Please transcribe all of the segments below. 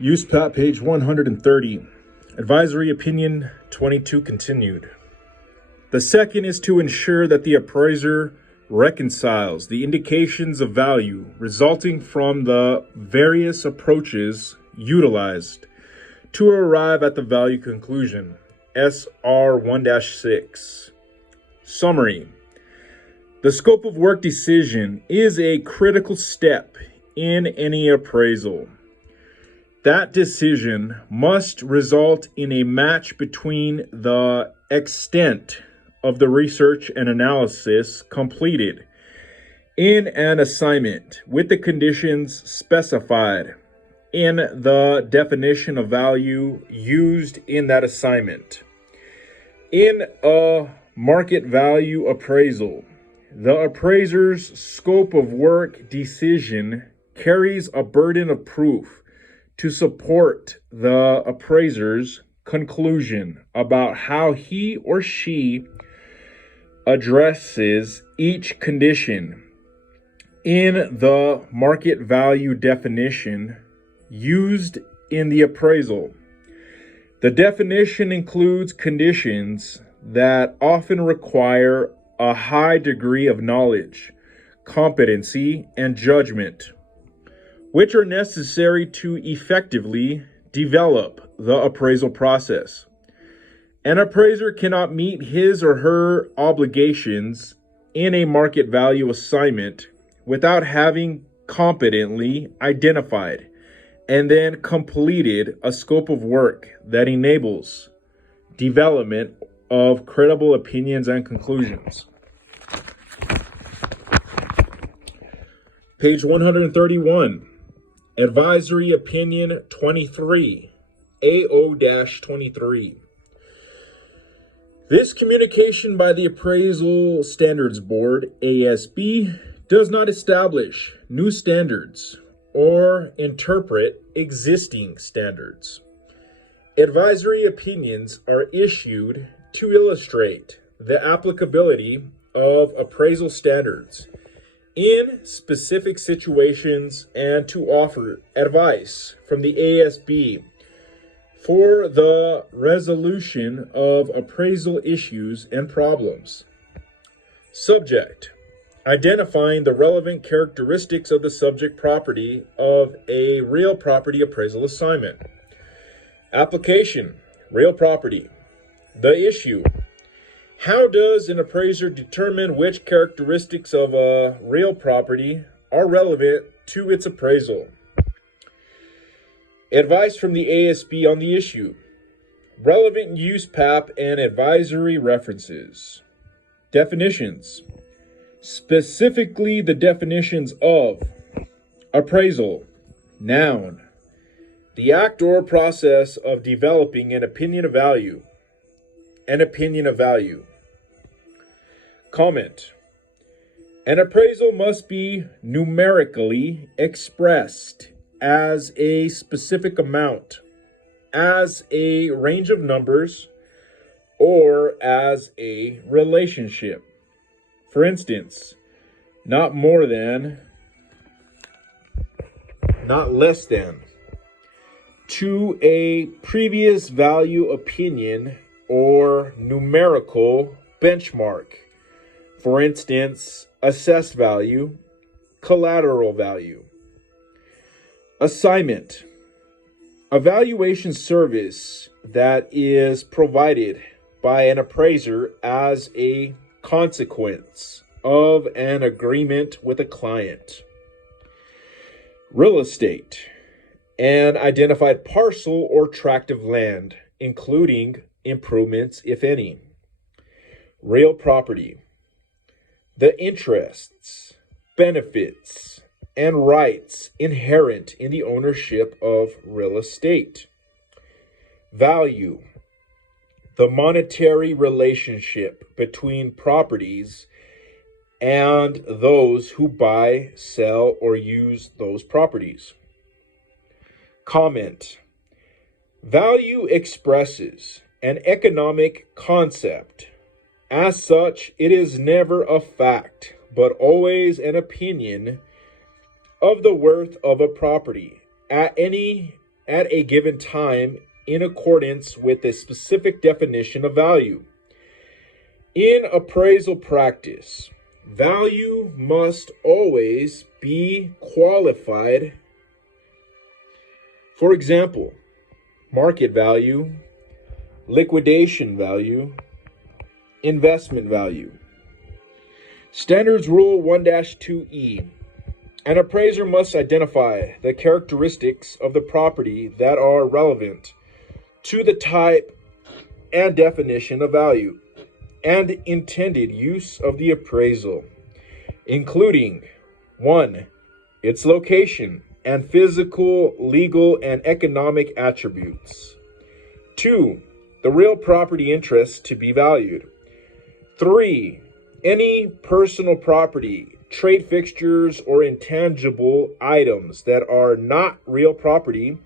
USPAP page 130. Advisory opinion 22 continued. The second is to ensure that the appraiser reconciles the indications of value resulting from the various approaches utilized to arrive at the value conclusion. SR 1-6. Summary. The scope of work decision is a critical step in any appraisal. That decision must result in a match between the extent of the research and analysis completed in an assignment with the conditions specified in the definition of value used in that assignment. In a market value appraisal, the appraiser's scope of work decision carries a burden of proof to support the appraiser's conclusion about how he or she addresses each condition in the market value definition used in the appraisal. The definition includes conditions that often require a high degree of knowledge, competency, and judgment, which are necessary to effectively develop the appraisal process. An appraiser cannot meet his or her obligations in a market value assignment without having competently identified and then completed a scope of work that enables development of credible opinions and conclusions. Page 131. Advisory Opinion 23, AO-23. This communication by the Appraisal Standards Board, ASB, does not establish new standards or interpret existing standards. Advisory opinions are issued to illustrate the applicability of appraisal standards in specific situations and to offer advice from the ASB for the resolution of appraisal issues and problems. Subject: identifying the relevant characteristics of the subject property of a real property appraisal assignment. Application: real property. The issue: how does an appraiser determine which characteristics of a real property are relevant to its appraisal? Advice from the ASB on the issue. Relevant USPAP and advisory references. Definitions. Specifically the definitions of appraisal. Noun: the act or process of developing an opinion of value. An opinion of value. Comment: an appraisal must be numerically expressed as a specific amount, as a range of numbers, or as a relationship. For instance, not more than, not less than, to a previous value opinion or numerical benchmark. For instance, assessed value, collateral value. Assignment: evaluation service that is provided by an appraiser as a consequence of an agreement with a client. Real estate: an identified parcel or tract of land, including improvements, if any. Real property: the interests, benefits, and rights inherent in the ownership of real estate. Value: the monetary relationship between properties and those who buy, sell, or use those properties. Comment: value expresses an economic concept. As such, it is never a fact, but always an opinion of the worth of a property at any at a given time in accordance with a specific definition of value. In appraisal practice, value must always be qualified. For example, market value, liquidation value, investment value. Standards Rule 1-2E. An appraiser must identify the characteristics of the property that are relevant to the type and definition of value and intended use of the appraisal, including 1. Its location and physical, legal, and economic attributes. 2. The real property interest to be valued. 3. Any personal property, trade fixtures, or intangible items that are not real property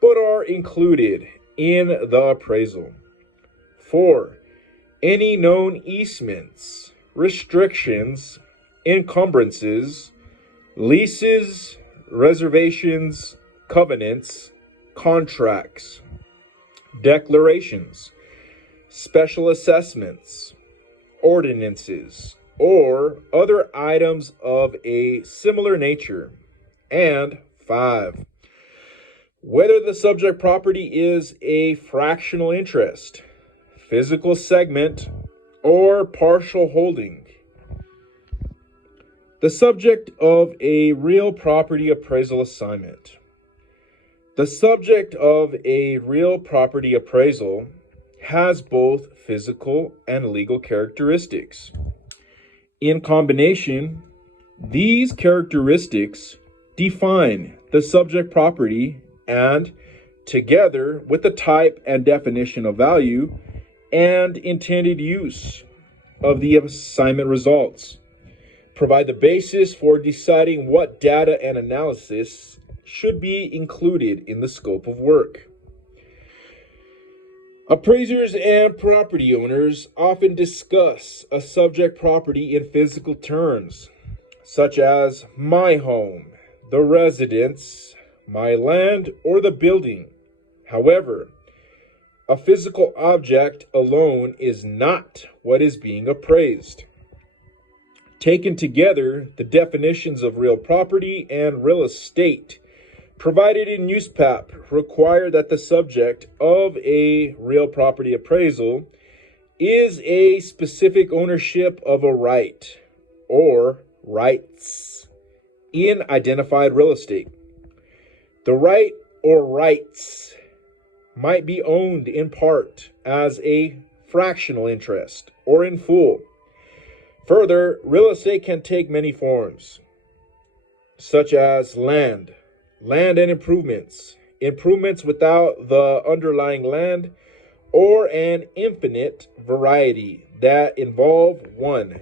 but are included in the appraisal. 4. Any known easements, restrictions, encumbrances, leases, reservations, covenants, contracts, declarations, special assessments, ordinances, or other items of a similar nature. And 5. Whether the subject property is a fractional interest, physical segment, or partial holding. The subject of a real property appraisal assignment. The subject of a real property appraisal has both physical and legal characteristics. In combination, these characteristics define the subject property and, together with the type and definition of value and intended use of the assignment results, provide the basis for deciding what data and analysis should be included in the scope of work. Appraisers and property owners often discuss a subject property in physical terms, such as my home, the residence, my land, or the building. However, a physical object alone is not what is being appraised. Taken together, the definitions of real property and real estate provided in USPAP require that the subject of a real property appraisal is a specific ownership of a right or rights in identified real estate. The right or rights might be owned in part as a fractional interest or in full. Further, real estate can take many forms, such as land and improvements without the underlying land, or an infinite variety that involve 1.